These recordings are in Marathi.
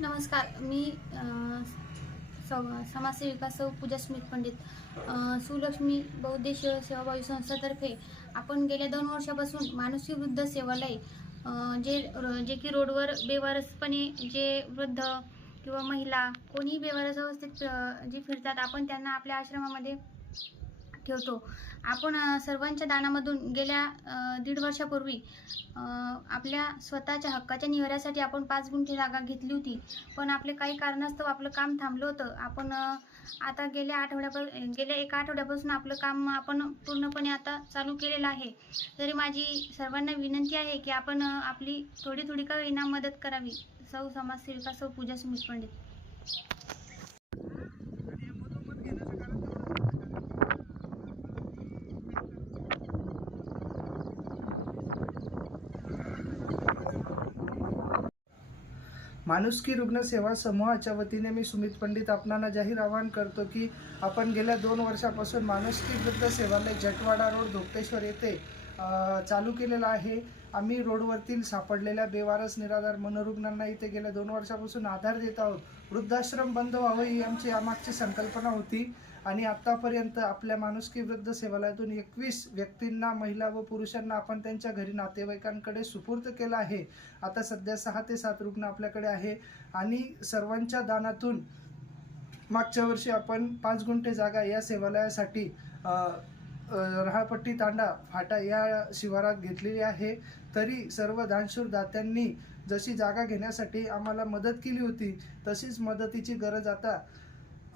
नमस्कार मी समाजसेविका सौ पूजा स्मित पंडित सुलक्ष्मी सेवा सेवाभावी संस्थातर्फे आपण गेल्या दोन वर्षापासून मानसी वृद्ध सेवालय जे जे की रोडवर बेवारसपणे जे वृद्ध किंवा महिला कोणीही बेवारस अवस्थेत जे फिरतात आपण त्यांना आपल्या आश्रमामध्ये ठेवतो आपण सर्वांच्या दानामधून गेल्या दीड वर्षापूर्वी आपल्या स्वतःच्या हक्काच्या निवाऱ्यासाठी आपण पाच गुंठे जागा घेतली होती पण आपले काही कारणास्तव आपलं काम थांबलं होतं आपण आता गेल्या आठवड्यापासून गेल्या एका आठवड्यापासून आपलं काम आपण पूर्णपणे आता चालू केलेलं आहे तरी माझी सर्वांना विनंती आहे की आपण आपली थोडी थोडी का विना मदत करावी सौ समाजसेविका सौ पूजा सुमित पंडित माणुसकी सेवा समूहाच्या वतीने मी सुमित पंडित आपणांना जाहीर आवाहन करतो की आपण गेल्या दोन वर्षापासून माणुसकी वृद्ध सेवालय जटवाडा रोड धोपटेश्वर येथे चालू केलेला आहे आम्ही रोडवरतील सापडलेल्या बेवारस निराधार मनोरुग्णांना इथे गेल्या दोन वर्षापासून आधार देत आहोत वृद्धाश्रम बंद व्हावे ही आमची यामागची संकल्पना होती आणि आत्तापर्यंत आपल्या माणुसकी वृद्ध सेवालयातून एकवीस व्यक्तींना महिला व पुरुषांना आपण त्यांच्या घरी नातेवाईकांकडे सुपूर्द केला आहे आता सध्या सहा ते सात रुग्ण आपल्याकडे आहे आणि सर्वांच्या दानातून मागच्या वर्षी आपण पाच गुंठे जागा या सेवालयासाठी रहापट्टी तांडा फाटा या शिवारात घेतलेली आहे तरी सर्व दानशूर दात्यांनी जशी जागा घेण्यासाठी आम्हाला मदत केली होती तशीच मदतीची गरज आता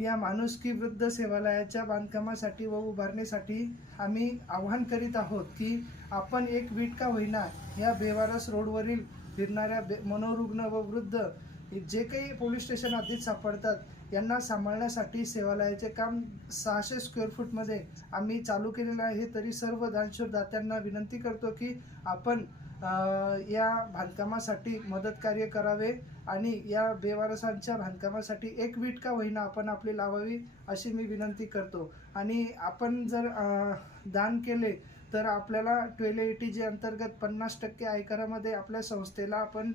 या माणुसकी वृद्ध सेवालयाच्या बांधकामासाठी व उभारणीसाठी आम्ही आव्हान करीत आहोत की आपण एक वीट का होईना या बेवारस रोडवरील फिरणाऱ्या बे मनोरुग्ण व वृद्ध जे काही पोलीस स्टेशन आधीच सापडतात यांना सांभाळण्यासाठी सेवालयाचे काम सहाशे स्क्वेअर फूटमध्ये आम्ही चालू केलेलं आहे तरी सर्व दानशूर दात्यांना विनंती करतो की आपण या बांधकामासाठी मदत कार्य करावे आणि या बेवारसांच्या बांधकामासाठी एक वीट का वहिना आपण आपली लावावी अशी मी विनंती करतो आणि आपण जर दान केले तर आपल्याला ट्वेल एटी जी अंतर्गत पन्नास टक्के आयकरामध्ये आपल्या संस्थेला आपण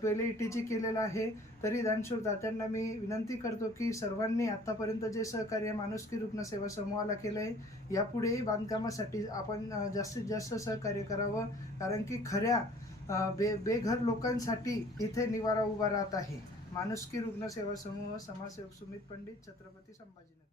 ट्वेल्व जी केलेलं आहे तरी दानशूर दात्यांना मी विनंती करतो की सर्वांनी आतापर्यंत जे सहकार्य माणुसकी रुग्णसेवा समूहाला केलं आहे यापुढेही बांधकामासाठी आपण जास्तीत जास्त सहकार्य करावं कारण की खऱ्या बे बेघर लोकांसाठी इथे निवारा उभा राहत आहे माणुसकी रुग्णसेवा समूह समाजसेवक सुमित पंडित छत्रपती संभाजी